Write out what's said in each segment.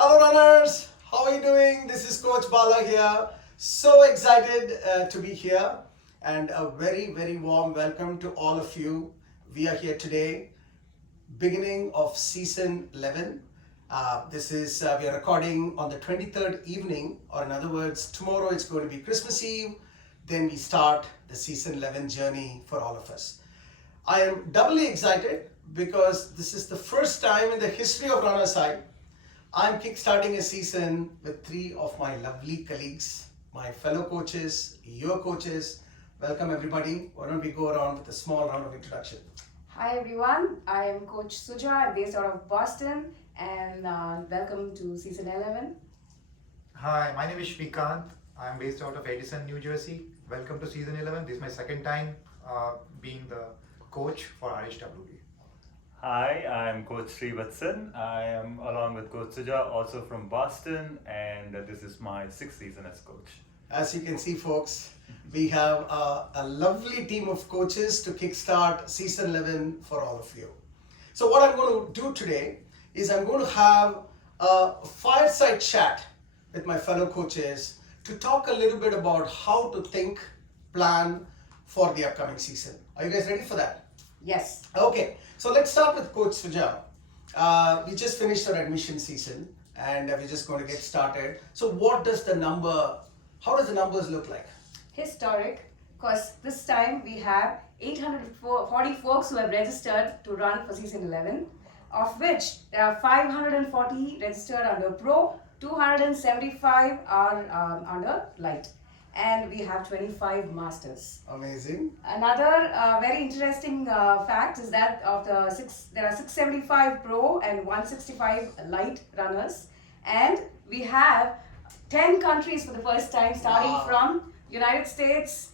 Hello runners, how are you doing? This is Coach Bala here. So excited to be here and a very warm welcome to all of you. We are here today, beginning of season 11. We are recording on the 23rd evening, or in other words, tomorrow it's going to be Christmas Eve. Then we start the season 11 journey for all of us. I am doubly excited because this is the first time in the history of Runner's High I'm kickstarting a season with three of my lovely colleagues, my fellow coaches, your coaches. Welcome everybody. Why don't we go around with a small round of introduction. Hi everyone, I am Coach Sujaa. I'm based out of Boston and welcome to season 11. Hi, my name is Srikanth. I'm based out of Edison, New Jersey. Welcome to season 11. This is my second time being the coach for RHWB. Hi, I'm Coach Srivatsan. I am along with Coach Sujaa, also from Boston, and this is my sixth season as coach. As you can see, folks, we have a lovely team of coaches to kickstart season 11 for all of you. So what I'm going to do today is I'm going to have a fireside chat with my fellow coaches to talk a little bit about how to think, plan for the upcoming season. Are you guys ready for that? Yes. Okay, so let's start with Coach Sujaa. We just finished our admission season and we're just going to get started. So how does the numbers look like? Historic, because this time we have 840 folks who have registered to run for season 11, of which there are 540 registered under Pro, 275 are under Light, and we have 25 Masters. Amazing. Another very interesting fact is that there are 675 Pro and 165 Light runners, and we have 10 countries for the first time, starting from United States,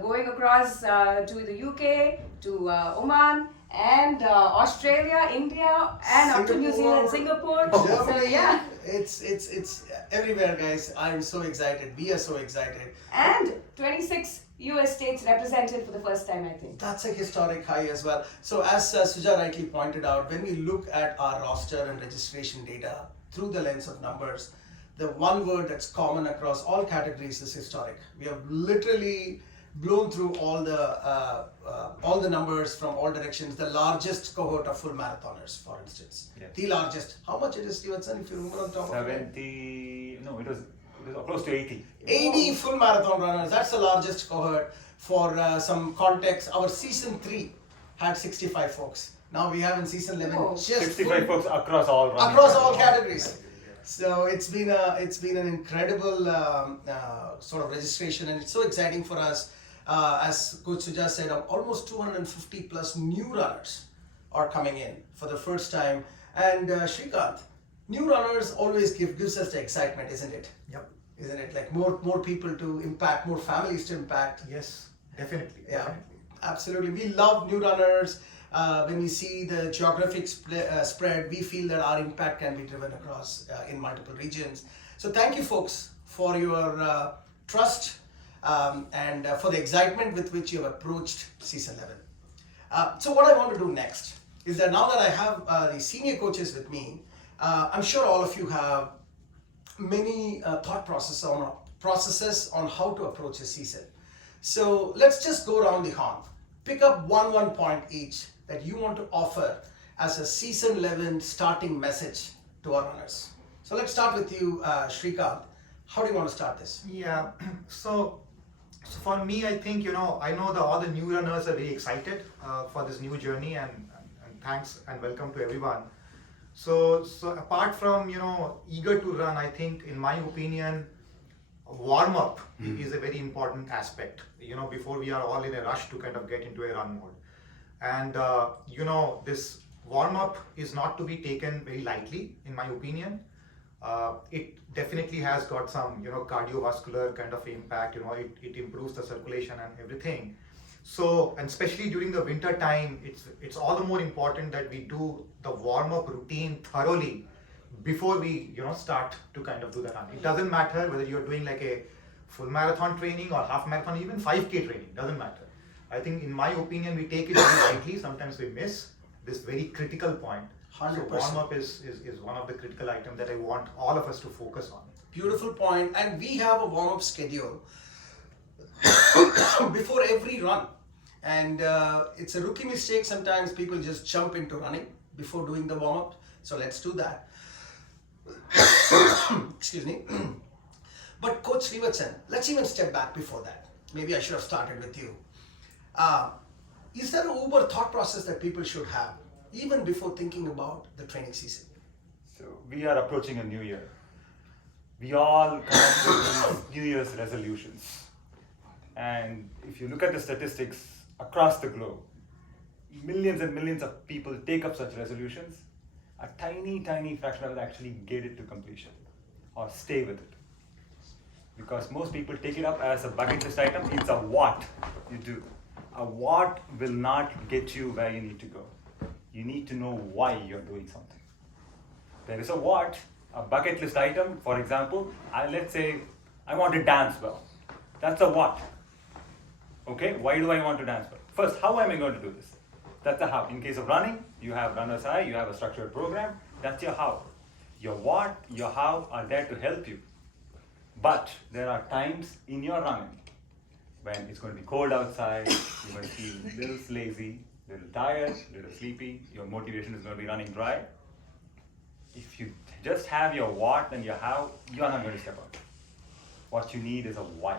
going across to the UK, to Oman, and Australia, India, and up to New Zealand, Singapore. Germany. So yeah. It's everywhere, guys. I'm so excited. We are so excited. And 26 US states represented for the first time, I think. That's a historic high as well. So as Sujaa rightly pointed out, when we look at our roster and registration data through the lens of numbers, the one word that's common across all categories is historic. We have literally blown through all the numbers from all directions. The largest cohort of full marathoners, for instance. Yes. The largest. How much it is, Srivatsan, if you remember on top of it? 70, no, it was close to 80. 80 full marathon runners. That's the largest cohort. For some context, our season 3 had 65 folks. Now we have in season 11 Oh. just 65 folks across all running across all categories. categories. So it's been an incredible sort of registration, and it's so exciting for us. As Coach Sujaa said, almost 250 plus new runners are coming in for the first time. And Srikanth, new runners always gives us the excitement, isn't it? Yep. Isn't it? Like more people to impact, more families to impact. Yes, definitely. Yeah, Definitely. absolutely. We love new runners. When we see the geographic spread, we feel that our impact can be driven across in multiple regions. So thank you, folks, for your trust and for the excitement with which you have approached season 11. So what I want to do next is that now that I have the senior coaches with me, I'm sure all of you have many thought processes on how to approach a season. So let's just go around the horn. Pick up one point each that you want to offer as a season 11 starting message to our runners. So let's start with you, Srikanth. How do you want to start this? Yeah. So for me, I think I know that all the new runners are very excited for this new journey, and thanks and welcome to everyone. So apart from eager to run, I think in my opinion, warm up is a very important aspect. Before we are all in a rush to kind of get into a run mode, and this warm up is not to be taken very lightly, in my opinion. It definitely has got some cardiovascular kind of impact. It improves the circulation and everything. So, and especially during the winter time, it's all the more important that we do the warm up routine thoroughly before we start to kind of do the run. It doesn't matter whether you're doing like a full marathon training or half marathon, even 5K training, doesn't matter. I think in my opinion we take it very lightly. Sometimes we miss this very critical point. 100%. So warm up is one of the critical items that I want all of us to focus on. Beautiful point. And we have a warm-up schedule before every run. And it's a rookie mistake. Sometimes people just jump into running before doing the warm-up. So let's do that. Excuse me. But Coach Srivatsan, let's even step back before that. Maybe I should have started with you. Is there an uber thought process that people should have even before thinking about the training season? So we are approaching a new year. We all come up with these New Year's resolutions. And if you look at the statistics across the globe, millions and millions of people take up such resolutions. A tiny, tiny fraction of it actually get it to completion or stay with it. Because most people take it up as a bucket list item. It's a what you do. A what will not get you where you need to go. You need to know why you're doing something. There is a what, a bucket list item. For example, let's say I want to dance well. That's a what. Okay, why do I want to dance well? First, how am I going to do this? That's the how. In case of running, you have runner's high, you have a structured program. That's your how. Your what, your how are there to help you. But there are times in your running when it's going to be cold outside, you're going to feel a little lazy, a little tired, a little sleepy, your motivation is going to be running dry. If you just have your what and your how, you are not going to step up. What you need is a why.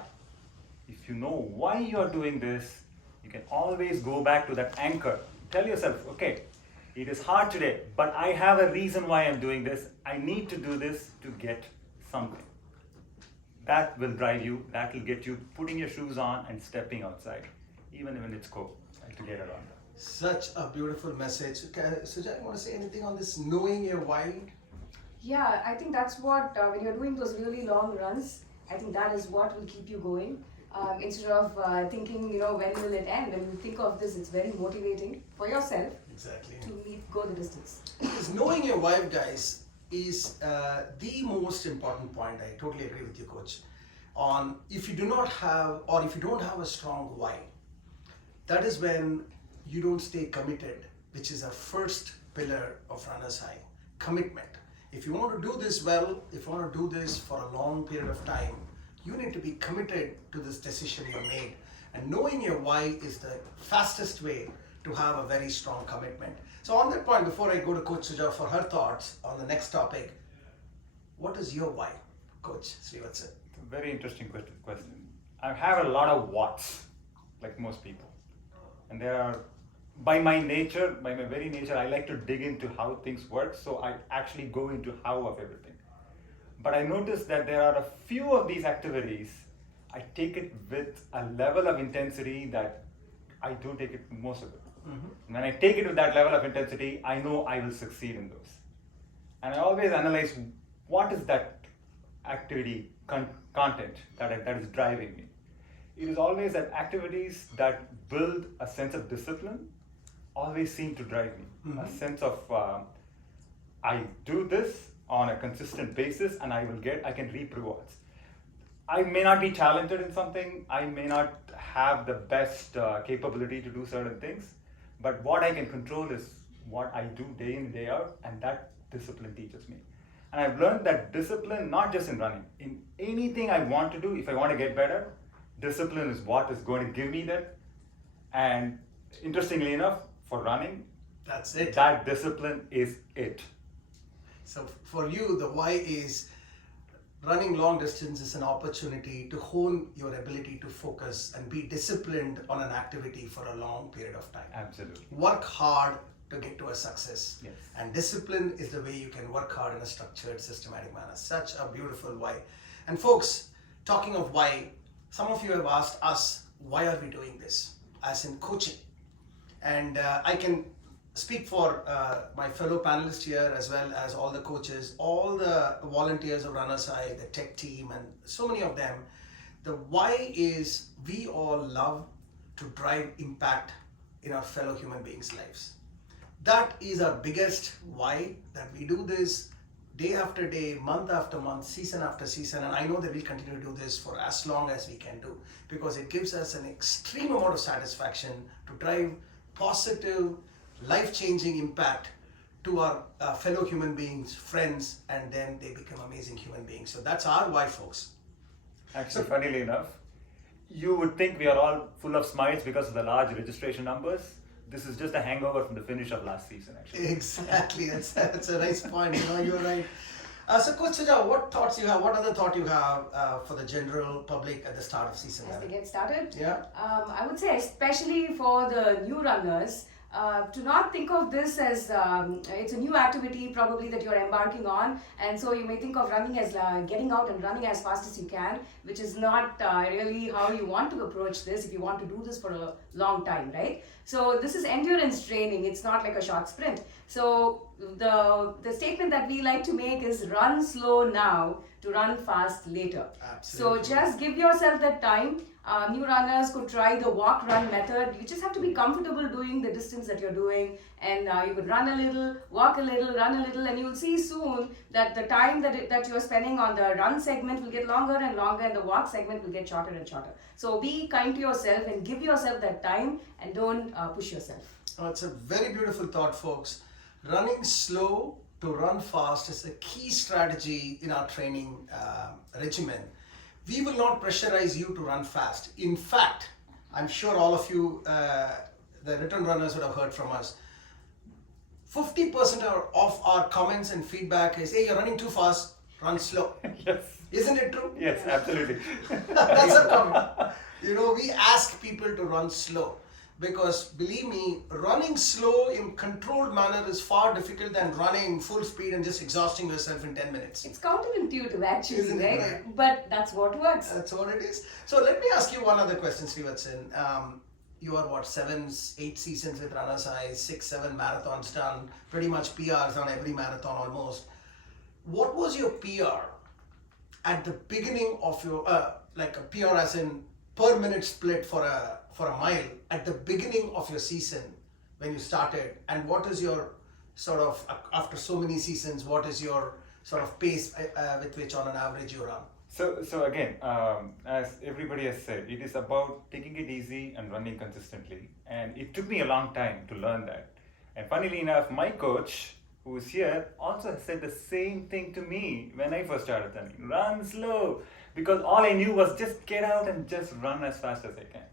If you know why you're doing this, you can always go back to that anchor. Tell yourself, okay, it is hard today, but I have a reason why I'm doing this. I need to do this to get something. That will drive you, that will get you putting your shoes on and stepping outside, even when it's cold, to get around. Such a beautiful message. Sujaa, you want to say anything on this, knowing your why? Yeah, I think that's what, when you're doing those really long runs, I think that is what will keep you going. Instead of thinking, when will it end? When you think of this, it's very motivating for yourself. Exactly. To go the distance. Because knowing your why, guys, is the most important point. I totally agree with you, Coach. On if you do not have, or if you don't have a strong why, that is when you don't stay committed, which is a first pillar of runner's high, commitment. If you want to do this well, if you want to do this for a long period of time, you need to be committed to this decision you made. And knowing your why is the fastest way to have a very strong commitment. So on that point, before I go to Coach Sujaa for her thoughts on the next topic, what is your why, Coach Srivatsan? Very interesting question. I have a lot of whats, like most people. And there are, by my very nature, I like to dig into how things work. So I actually go into how of everything. But I noticed that there are a few of these activities, I take it with a level of intensity that I don't take it most of it. Mm-hmm. When I take it with that level of intensity, I know I will succeed in those. And I always analyze what is that activity content that is driving me. It is always that activities that build a sense of discipline always seem to drive me. Mm-hmm. A sense of I do this on a consistent basis and I can reap rewards. I may not be talented in something, I may not have the best capability to do certain things, but what I can control is what I do day in, day out, and that discipline teaches me. And I've learned that discipline, not just in running, in anything I want to do, if I want to get better, discipline is what is going to give me that. And interestingly enough, for running, that's it. That discipline is it. So for you, the why is running long distance is an opportunity to hone your ability to focus and be disciplined on an activity for a long period of time. Absolutely. Work hard to get to a success. Yes. And discipline is the way you can work hard in a structured, systematic manner. Such a beautiful why. And folks, talking of why, some of you have asked us, why are we doing this? As in coaching. And I can speak for my fellow panelists here, as well as all the coaches, all the volunteers of Runners High, the tech team, and so many of them. The why is we all love to drive impact in our fellow human beings' lives. That is our biggest why, that we do this day after day, month after month, season after season, and I know that we'll continue to do this for as long as we can do, because it gives us an extreme amount of satisfaction to drive positive, life-changing impact to our fellow human beings, friends, and then they become amazing human beings. So that's our why, folks. Actually, funnily enough, you would think we are all full of smiles because of the large registration numbers. This is just a hangover from the finish of last season, actually. Exactly, that's a nice point. You're right. So, Coach Sujaa, what thoughts you have? What other thought you have for the general public at the start of season? As they get started, Yeah. I would say especially for the new runners, to not think of this as it's a new activity probably that you're embarking on, and so you may think of running as getting out and running as fast as you can, which is not really how you want to approach this if you want to do this for a long time, right? So this is endurance training, it's not like a short sprint. So the statement that we like to make is run slow now to run fast later. Absolutely. So just give yourself that time. New runners could try the walk-run method. You just have to be comfortable doing the distance that you're doing, and you could run a little, walk a little, run a little, and you'll see soon that the time that you're spending on the run segment will get longer and longer, and the walk segment will get shorter and shorter. So be kind to yourself and give yourself that time, and don't push yourself. Oh, it's a very beautiful thought, folks. Running slow to run fast is a key strategy in our training regimen. We will not pressurize you to run fast. In fact, I'm sure all of you, the return runners, would have heard from us. 50% of our comments and feedback is, hey, you're running too fast, run slow. Yes. Isn't it true? Yes, absolutely. That's a comment. We ask people to run slow. Because believe me, running slow in controlled manner is far difficult than running full speed and just exhausting yourself in 10 minutes. It's counterintuitive actually, Isn't it, right? right? But that's what works. That's what it is. So let me ask you one other question, Srivatsan. You are what, 7, 8 seasons with Runner's High, 6, 7 marathons done, pretty much PRs on every marathon almost. What was your PR at the beginning of your, like a PR as in per minute split for a mile at the beginning of your season when you started, and what is your sort of, after so many seasons, what is your sort of pace with which on an average you run? So again, as everybody has said, it is about taking it easy and running consistently. And it took me a long time to learn that. And funnily enough, my coach, who is here, also said the same thing to me when I first started running. Run slow. Because all I knew was just get out and just run as fast as I can.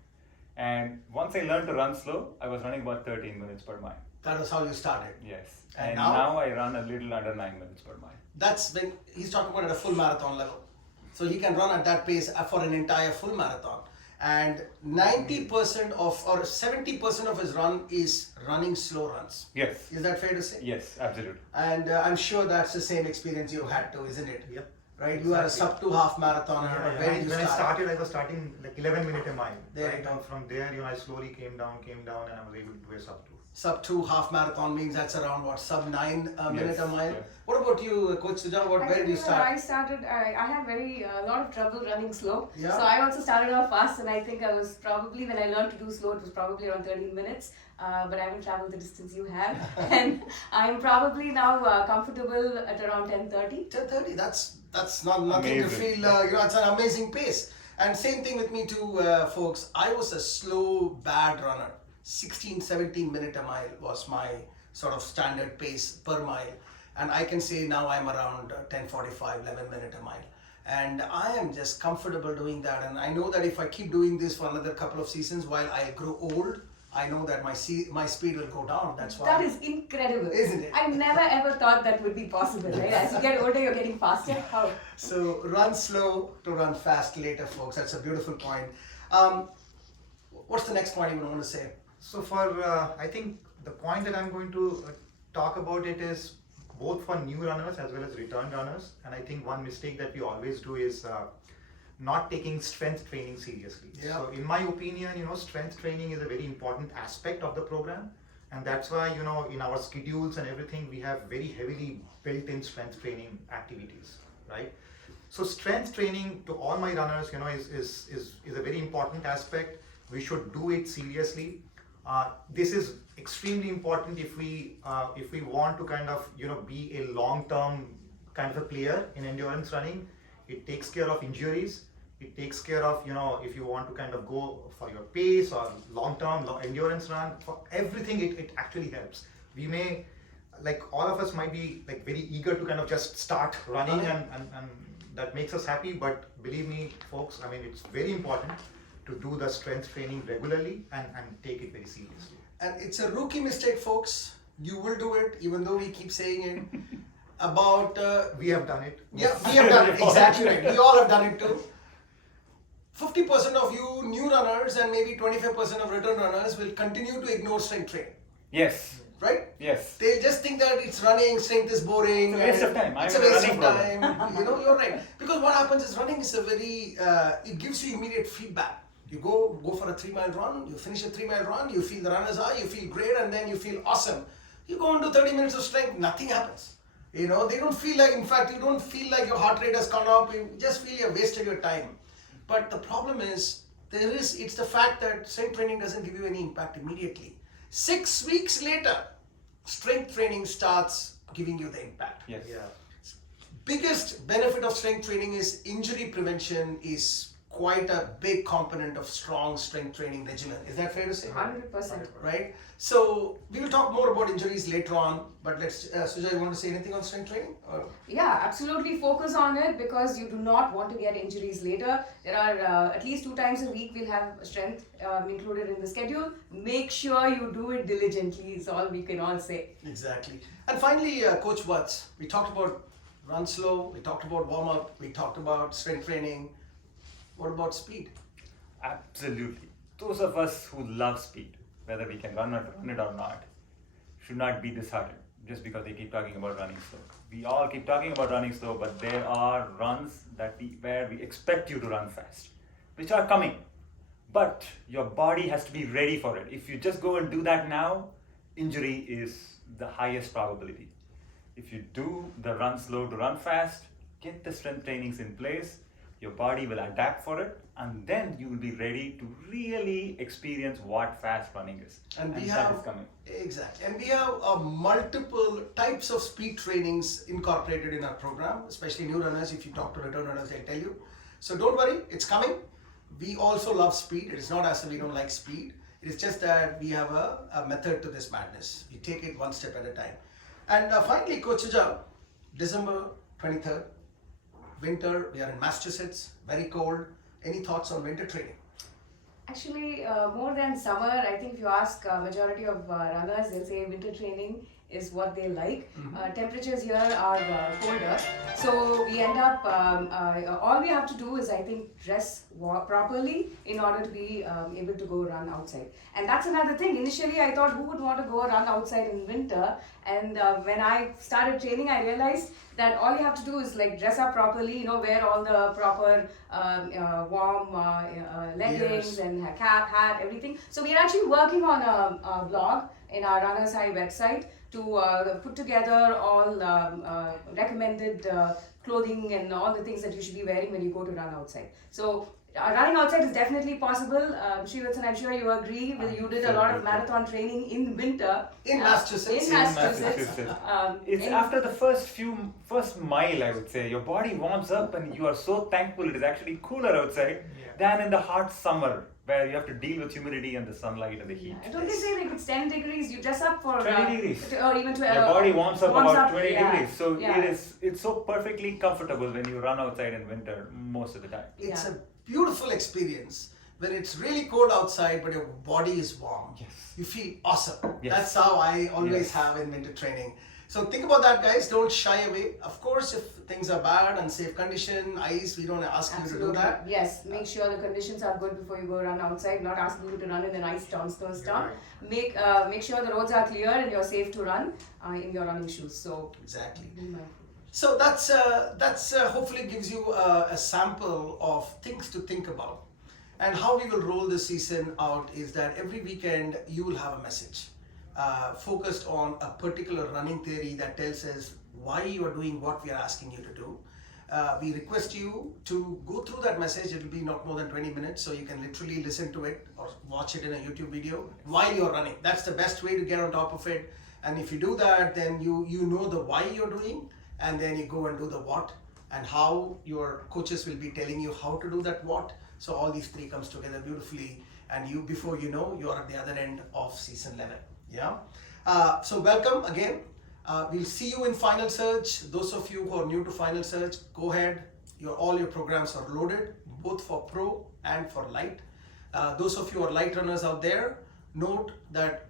And once I learned to run slow, I was running about 13 minutes per mile. That was how you started. Yes. And And now? now I run a little under 9 minutes per mile. That's when he's talking about at a full marathon level. So he can run at that pace for an entire full marathon. And 90% of, or 70% of his run is running slow runs. Yes. Is that fair to say? Yes, absolutely. And I'm sure that's the same experience you had too, isn't it? Yep. Right? You are a Exactly. sub 2 half marathoner. Yeah, Where did you when I start? started, I was starting like 11 minutes a mile. There Right you go. now, from there, I slowly came down, and I was able to do a sub 2. Sub 2 half marathon means that's around what, sub 9 minute a mile. yes. What about you, Coach Sujaa? Where did you When start? I started, I had a lot of trouble running slow. Yeah. So I also started off fast, and I think I was probably, when I learned to do slow, it was probably around 13 minutes. But I haven't traveled the distance you have. And I'm probably now comfortable at around 10:30. 10:30. That's not nothing to Amazing. feel. It's an amazing pace. And same thing with me too, folks. I was a slow, bad runner. 16, 17 minute a mile was my sort of standard pace per mile. And I can say now I'm around 10:45, 11 minute a mile. And I am just comfortable doing that. And I know that if I keep doing this for another couple of seasons while I grow old, I know that my speed will go down. That's why. That is incredible. Isn't it? I never ever thought that would be possible, right? As you get older, you're getting faster. How? So run slow to run fast later, folks. That's a beautiful point. What's the next point you want to say? So I think the point that I'm going to talk about it is both for new runners as well as return runners. And I think one mistake that we always do is not taking strength training seriously. Yeah. So in my opinion, strength training is a very important aspect of the program. And that's why, in our schedules and everything, we have very heavily built-in strength training activities, right? So strength training to all my runners, is a very important aspect. We should do it seriously. This is extremely important if we want to kind of be a long-term kind of a player in endurance running. It takes care of injuries. It takes care of if you want to kind of go for your pace or long-term endurance run, for everything it actually helps. We may like all of us might be like very eager to kind of just start running and that makes us happy, but believe me folks, I mean it's very important to do the strength training regularly and take it very seriously. And it's a rookie mistake, folks. You will do it, even though we keep saying it. About We have done it. yeah, we have done it. Exactly right. We all have done it too. 50% of you new runners and maybe 25% of return runners will continue to ignore strength training, Yes. right? Yes. They'll just think that it's running, strength is boring. It's a waste and of time. It's I'm a in a waste of running time. You know, you're right. Because what happens is running is a very, it gives you immediate feedback. You go for a 3-mile run, you finish a 3-mile run, you feel the runner's high, you feel great, and then you feel awesome. You go into 30 minutes of strength, nothing happens. You know, they don't feel like, in fact, you don't feel like your heart rate has gone up, you just feel you've wasted your time. But the problem is, it's the fact that strength training doesn't give you any impact immediately. 6 weeks later, strength training starts giving you the impact. Yes. Yeah. Biggest benefit of strength training is injury prevention is quite a big component of strong strength training regimen. Is that fair to say? 100%. Right? So we will talk more about injuries later on, but let's, Sujaa, you want to say anything on strength training? Or? Yeah, absolutely focus on it because you do not want to get injuries later. There are at least 2 times a week we'll have strength included in the schedule. Make sure you do it diligently is all we can all say. Exactly. And finally, Coach Vats, we talked about run slow, we talked about warm up, we talked about strength training. What about speed? Absolutely. Those of us who love speed, whether we can run it or not, should not be disheartened just because they keep talking about running slow. We all keep talking about running slow, but there are runs where we expect you to run fast, which are coming. But your body has to be ready for it. If you just go and do that now, injury is the highest probability. If you do the run slow to run fast, get the strength trainings in place, your body will adapt for it, and then you will be ready to really experience what fast running is. And we that have is coming. exactly, and we have multiple types of speed trainings incorporated in our program, especially new runners. If you talk to return runners, they'll tell you. So don't worry, it's coming. We also love speed. It is not as if we don't like speed. It is just that we have a method to this madness. We take it one step at a time. And finally, Coach Sujaa, December 23rd. Winter, we are in Massachusetts, very cold. Any thoughts on winter training? Actually, more than summer, I think if you ask majority of runners, they'll say winter training is what they like. Temperatures here are colder, so we end up, all we have to do is I think dress properly in order to be able to go run outside. And that's another thing. Initially I thought who would want to go run outside in winter, and when I started training I realized that all you have to do is like dress up properly, you know, wear all the proper warm leggings and cap, hat, everything. So we are actually working on a blog in our Runners High website to put together all recommended clothing and all the things that you should be wearing when you go to run outside. So running outside is definitely possible. Srivatsan, I'm sure you agree. You did a lot of marathon training in winter. In Massachusetts. In Massachusetts. It's after the first mile, I would say, your body warms up and you are so thankful it is actually cooler outside than in the hot summer where you have to deal with humidity and the sunlight and the heat. I don't say like it's 10 degrees, you dress up for 20 degrees. Or even Your body warms up about 20 yeah. degrees. So Yeah. it's so perfectly comfortable when you run outside in winter most of the time. It's Yeah. a beautiful experience when it's really cold outside but your body is warm. Yes. You feel awesome. Yes. That's how I always Yes. have in winter training. So think about that, guys. Don't shy away. Of course, if things are bad, unsafe condition, ice, we don't ask you to do that. Yes, make sure the conditions are good before you go run outside. Not asking you to run in an ice storm, snowstorm. Make sure the roads are clear and you're safe to run in your running shoes. So Exactly. be mindful. So that's hopefully gives you a sample of things to think about. And how we will roll this season out is that every weekend you will have a message focused on a particular running theory that tells us why you are doing what we are asking you to do. We request you to go through that message. It will be not more than 20 minutes, so you can literally listen to it or watch it in a YouTube video while you're running. That's the best way to get on top of it. And if you do that, then you know the why you're doing, and then you go and do the what, and how your coaches will be telling you how to do that what. So all these three comes together beautifully, and you, before you know, you're at the other end of season 11. Yeah. So welcome again. We'll see you in Final Search. Those of you who are new to Final Search, go ahead. All your programs are loaded, both for Pro and for Light. Those of you who are light runners out there, note that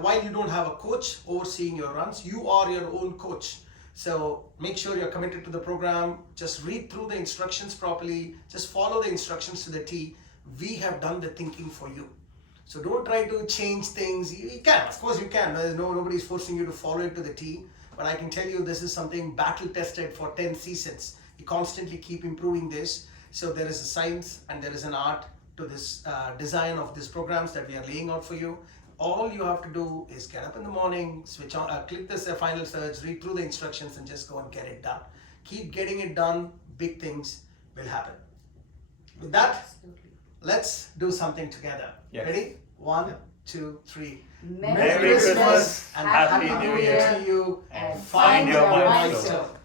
while you don't have a coach overseeing your runs, you are your own coach. So make sure you're committed to the program. Just read through the instructions properly. Just follow the instructions to the T. We have done the thinking for you. So don't try to change things. You can, of course you can. Nobody's forcing you to follow it to the T. But I can tell you this is something battle tested for 10 seasons. You constantly keep improving this. So there is a science and there is an art to this design of these programs that we are laying out for you. All you have to do is get up in the morning, switch on, click this Final Search, read through the instructions and just go and get it done. Keep getting it done, big things will happen. With that, let's do something together. Yes. Ready? 1, 2, 3. Merry Christmas Christmas and Happy Happy New New Year Year to you, and find find your your milestone. milestone.